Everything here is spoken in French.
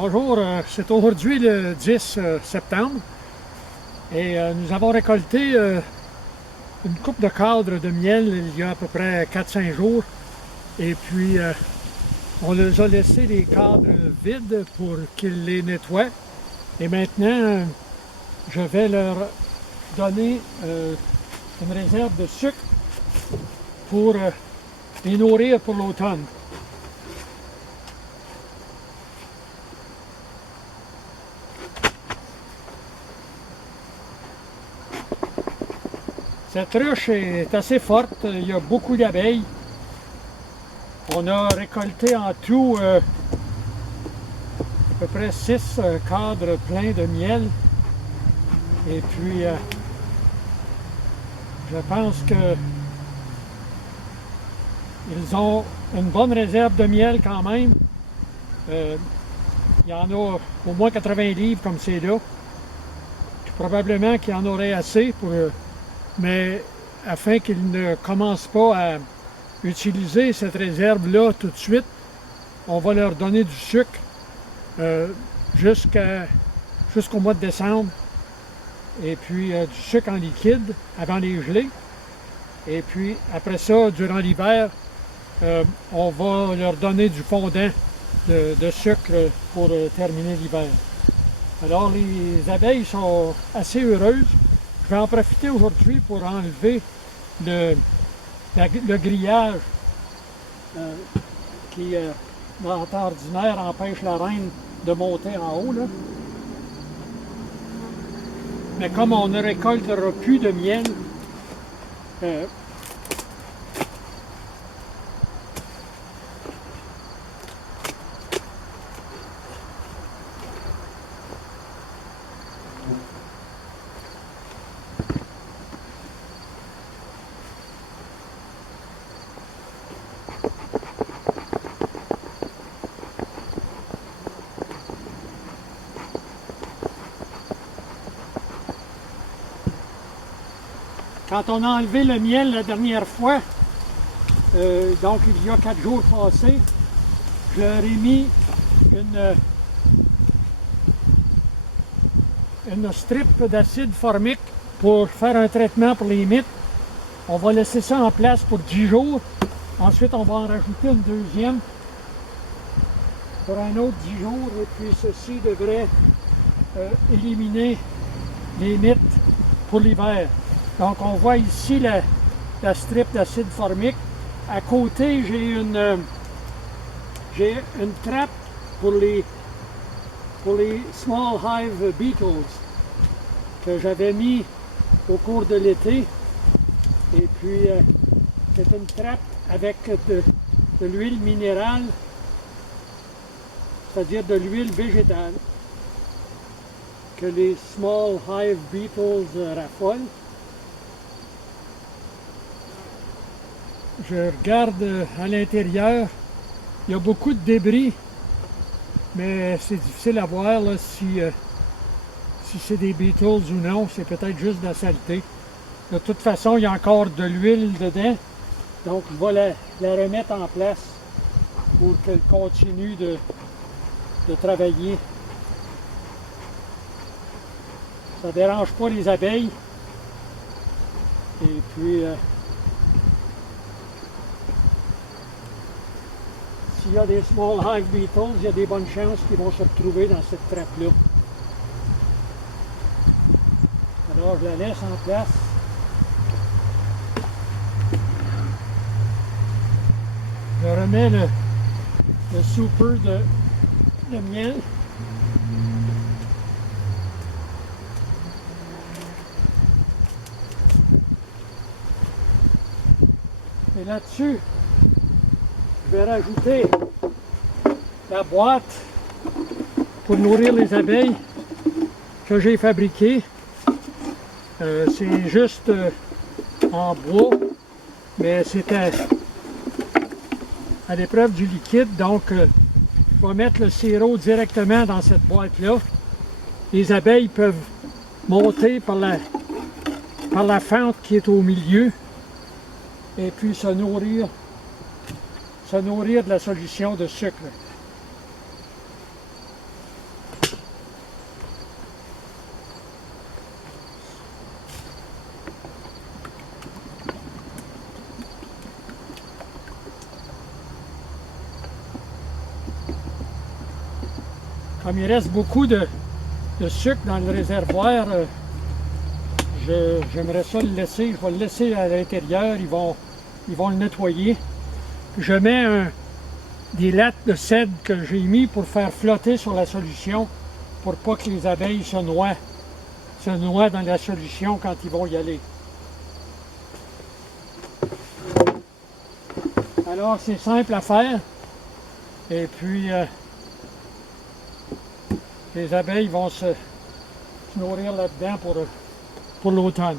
Bonjour, c'est aujourd'hui le 10 septembre et nous avons récolté une coupe de cadres de miel il y a à peu près 4-5 jours et puis on les a laissé les cadres vides pour qu'ils les nettoient et maintenant je vais leur donner une réserve de sucre pour les nourrir pour l'automne. Cette ruche est assez forte, il y a beaucoup d'abeilles. On a récolté en tout à peu près 6 cadres pleins de miel. Et puis, je pense que ils ont une bonne réserve de miel quand même. Il y en a au moins 80 livres comme c'est là. Probablement qu'il y en aurait assez pour... mais afin qu'ils ne commencent pas à utiliser cette réserve-là tout de suite, on va leur donner du sucre jusqu'au mois de décembre, et puis du sucre en liquide avant les gelées. Et puis après ça, durant l'hiver, on va leur donner du fondant de sucre pour terminer l'hiver. Alors les abeilles sont assez heureuses. Je vais en profiter aujourd'hui pour enlever le grillage qui, en temps ordinaire, empêche la reine de monter en haut, là. Mais comme on ne récoltera plus de miel, quand on a enlevé le miel la dernière fois, donc il y a 4 jours passés, je leur ai mis une strip d'acide formique pour faire un traitement pour les mites. On va laisser ça en place pour 10 jours. Ensuite, on va en rajouter une deuxième pour un autre 10 jours. Et puis ceci devrait éliminer les mites pour l'hiver. Donc on voit ici la strip d'acide formique. À côté, j'ai une trappe pour les small hive beetles que j'avais mis au cours de l'été. Et puis c'est une trappe avec de l'huile minérale, c'est-à-dire de l'huile végétale, que les small hive beetles raffolent. Je regarde à l'intérieur, il y a beaucoup de débris, mais c'est difficile à voir là, si c'est des beetles ou non, c'est peut-être juste de la saleté. De toute façon, il y a encore de l'huile dedans, donc je vais la remettre en place pour qu'elle continue de travailler. Ça ne dérange pas les abeilles. Et puis, s'il y a des small hive beetles, il y a des bonnes chances qu'ils vont se retrouver dans cette trappe-là. Alors, je la laisse en place. Je remets le super de miel. Et là-dessus, je vais rajouter la boîte pour nourrir les abeilles que j'ai fabriquée. C'est juste en bois, mais c'était à l'épreuve du liquide, donc je vais mettre le sirop directement dans cette boîte-là. Les abeilles peuvent monter par la fente qui est au milieu et puis se nourrir de la solution de sucre. comme il reste beaucoup de sucre dans le réservoir, j'aimerais ça le laisser. Je vais le laisser à l'intérieur, ils vont le nettoyer. Je mets des lattes de cèdre que j'ai mis pour faire flotter sur la solution pour pas que les abeilles se noient dans la solution quand ils vont y aller. Alors c'est simple à faire et puis les abeilles vont se nourrir là-dedans pour l'automne.